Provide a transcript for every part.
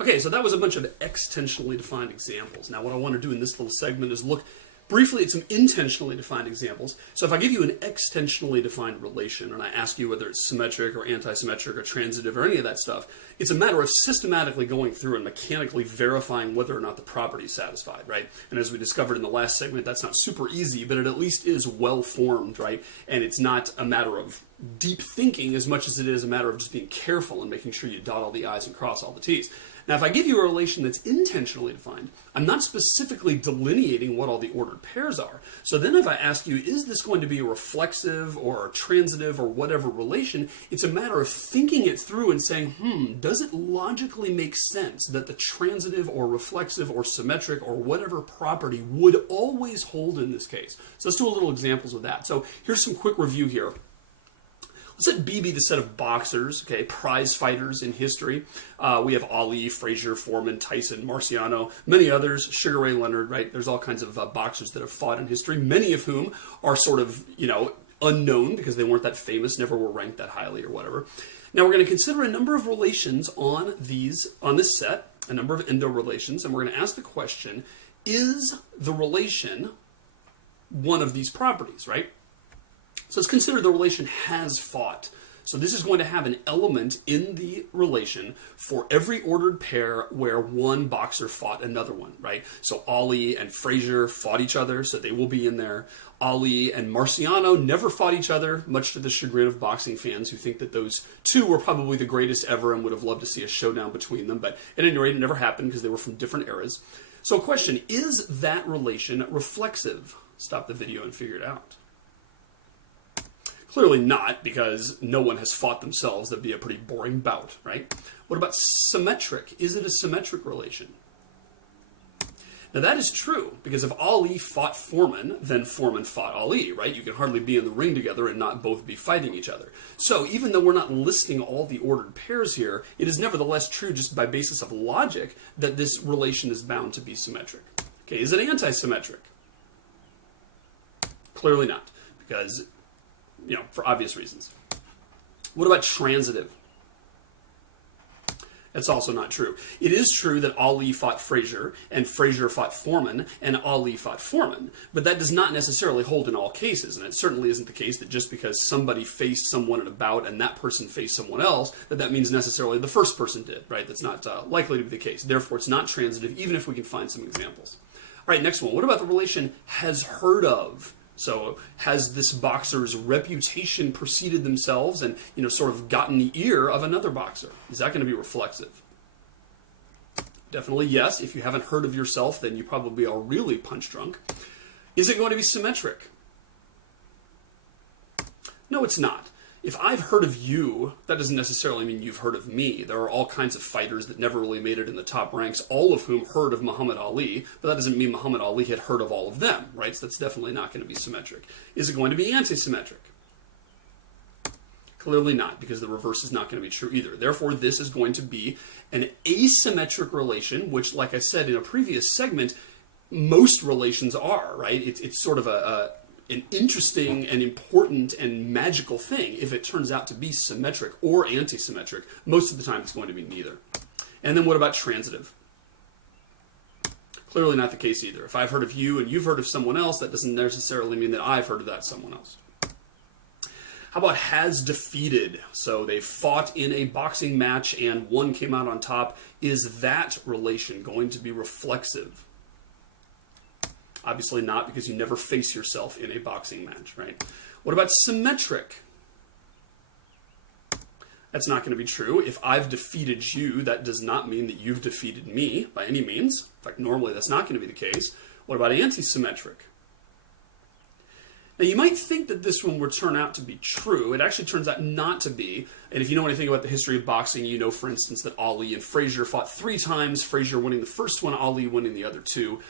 Okay, so that was a bunch of extensionally defined examples. Now what I want to do in this little segment is look briefly at some intentionally defined examples. So if I give you an extensionally defined relation and I ask you whether it's symmetric or antisymmetric or transitive or any of that stuff, it's a matter of systematically going through and mechanically verifying whether or not the property is satisfied, right? And as we discovered in the last segment, that's not super easy, but it at least is well formed, right? And it's not a matter of deep thinking as much as it is a matter of just being careful and making sure you dot all the I's and cross all the T's. Now, if I give you a relation that's intentionally defined, I'm not specifically delineating what all the ordered pairs are. So then if I ask you, is this going to be a reflexive or a transitive or whatever relation, it's a matter of thinking it through and saying, does it logically make sense that the transitive or reflexive or symmetric or whatever property would always hold in this case? So let's do a little examples of that. So here's some quick review here. Let's let B be the set of boxers, okay, prize fighters in history. We have Ali, Frazier, Foreman, Tyson, Marciano, many others, Sugar Ray Leonard, right? There's all kinds of boxers that have fought in history, many of whom are sort of, unknown because they weren't that famous, never were ranked that highly or whatever. Now we're going to consider a number of relations on this set, a number of endo relations, and we're going to ask the question, is the relation one of these properties, right? So let's consider the relation has fought. So this is going to have an element in the relation for every ordered pair where one boxer fought another one, right? So Ali and Frazier fought each other, so they will be in there. Ali and Marciano never fought each other, much to the chagrin of boxing fans who think that those two were probably the greatest ever and would have loved to see a showdown between them. But at any rate, it never happened because they were from different eras. So a question, is that relation reflexive? Stop the video and figure it out. Clearly not, because no one has fought themselves. That'd be a pretty boring bout, right? What about symmetric? Is it a symmetric relation? Now that is true, because if Ali fought Foreman, then Foreman fought Ali, right? You can hardly be in the ring together and not both be fighting each other. So even though we're not listing all the ordered pairs here, it is nevertheless true just by basis of logic that this relation is bound to be symmetric. Okay, is it anti-symmetric? Clearly not, because for obvious reasons. What about transitive? That's also not true. It is true that Ali fought Frazier, and Frazier fought Foreman, and Ali fought Foreman, but that does not necessarily hold in all cases, and it certainly isn't the case that just because somebody faced someone in a bout and that person faced someone else, that means necessarily the first person did, right? That's not likely to be the case. Therefore, it's not transitive, even if we can find some examples. All right, next one. What about the relation has heard of? So has this boxer's reputation preceded themselves and, sort of gotten the ear of another boxer? Is that going to be reflexive? Definitely yes. If you haven't heard of yourself, then you probably are really punch drunk. Is it going to be symmetric? No, it's not. If I've heard of you, that doesn't necessarily mean you've heard of me. There are all kinds of fighters that never really made it in the top ranks, all of whom heard of Muhammad Ali, but that doesn't mean Muhammad Ali had heard of all of them, right? So that's definitely not going to be symmetric. Is it going to be anti-symmetric? Clearly not, because the reverse is not going to be true either. Therefore, this is going to be an asymmetric relation, which, like I said in a previous segment, most relations are, right? It's sort of an interesting and important and magical thing if it turns out to be symmetric or anti-symmetric. Most of the time it's going to be neither. And then what about transitive? Clearly not the case either. If I've heard of you and you've heard of someone else, that doesn't necessarily mean that I've heard of that someone else. How about has defeated? So they fought in a boxing match and one came out on top. Is that relation going to be reflexive? Obviously not, because you never face yourself in a boxing match, right? What about symmetric? That's not going to be true. If I've defeated you, that does not mean that you've defeated me by any means. In fact, normally that's not going to be the case. What about anti-symmetric? Now, you might think that this one would turn out to be true. It actually turns out not to be. And if you know anything about the history of boxing, you know, for instance, that Ali and Frazier fought 3 times, Frazier winning the first one, Ali winning the other 2.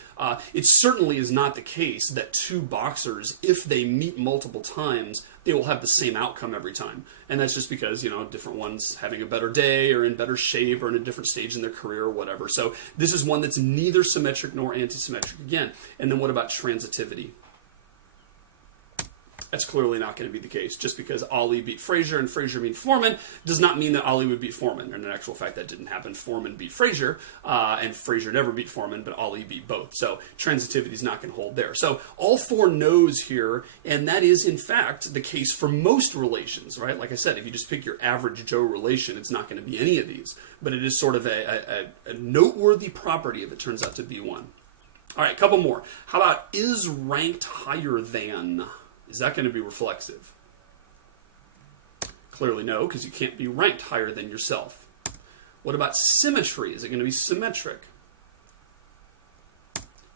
It certainly is not the case that 2 boxers, if they meet multiple times, they will have the same outcome every time. And that's just because, you know, different ones having a better day or in better shape or in a different stage in their career or whatever. So this is one that's neither symmetric nor anti-symmetric again. And then what about transitivity? That's clearly not going to be the case. Just because Ali beat Frazier and Frazier beat Foreman does not mean that Ali would beat Foreman. And in actual fact, that didn't happen. Foreman beat Frazier, and Frazier never beat Foreman, but Ali beat both. So transitivity is not going to hold there. So all 4 no's here, and that is in fact the case for most relations, right? Like I said, if you just pick your average Joe relation, it's not going to be any of these. But it is sort of a noteworthy property if it turns out to be one. All right, a couple more. How about is ranked higher than? Is that going to be reflexive? Clearly no, because you can't be ranked higher than yourself. What about symmetry? Is it going to be symmetric?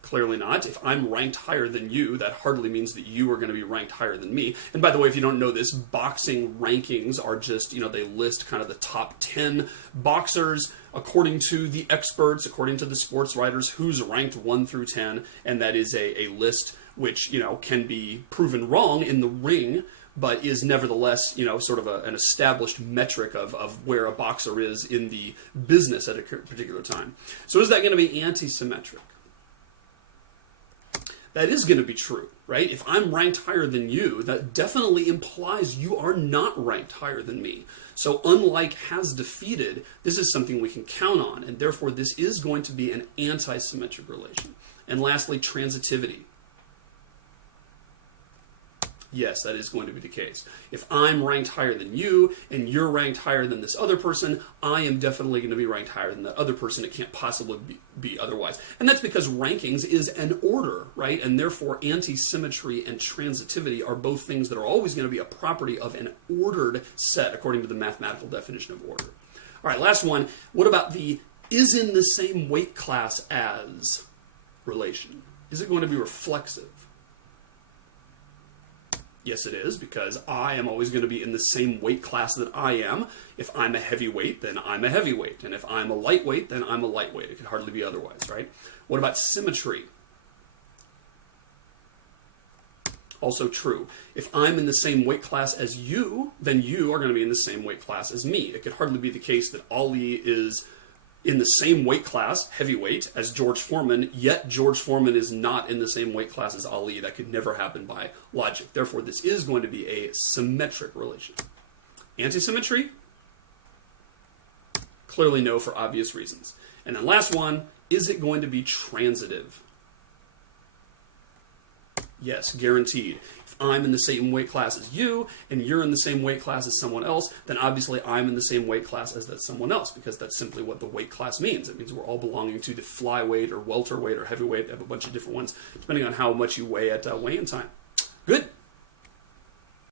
Clearly not. If I'm ranked higher than you, that hardly means that you are going to be ranked higher than me. And by the way, if you don't know this, boxing rankings are just, they list kind of the top 10 boxers according to the experts, according to the sports writers, who's ranked 1 through 10, and that is a list which, can be proven wrong in the ring, but is nevertheless, sort of an established metric of where a boxer is in the business at a particular time. So is that going to be anti-symmetric? That is going to be true, right? If I'm ranked higher than you, that definitely implies you are not ranked higher than me. So unlike hasDefeated, this is something we can count on, and therefore this is going to be an anti-symmetric relation. And lastly, transitivity. Yes, that is going to be the case. If I'm ranked higher than you and you're ranked higher than this other person, I am definitely going to be ranked higher than that other person. It can't possibly be otherwise. And that's because rankings is an order, right? And therefore anti-symmetry and transitivity are both things that are always going to be a property of an ordered set according to the mathematical definition of order. All right, last one. What about the is in the same weight class as relation? Is it going to be reflexive? Yes, it is, because I am always going to be in the same weight class that I am. If I'm a heavyweight, then I'm a heavyweight. And if I'm a lightweight, then I'm a lightweight. It could hardly be otherwise, right? What about symmetry? Also true. If I'm in the same weight class as you, then you are going to be in the same weight class as me. It could hardly be the case that Ali is in the same weight class, heavyweight, as George Foreman, yet George Foreman is not in the same weight class as Ali. That could never happen by logic. Therefore, this is going to be a symmetric relation. Anti-symmetry? Clearly no, for obvious reasons. And then last one, is it going to be transitive? Yes, guaranteed. If I'm in the same weight class as you, and you're in the same weight class as someone else, then obviously I'm in the same weight class as that someone else, because that's simply what the weight class means. It means we're all belonging to the flyweight or welterweight or heavyweight. They have a bunch of different ones, depending on how much you weigh at weigh-in time.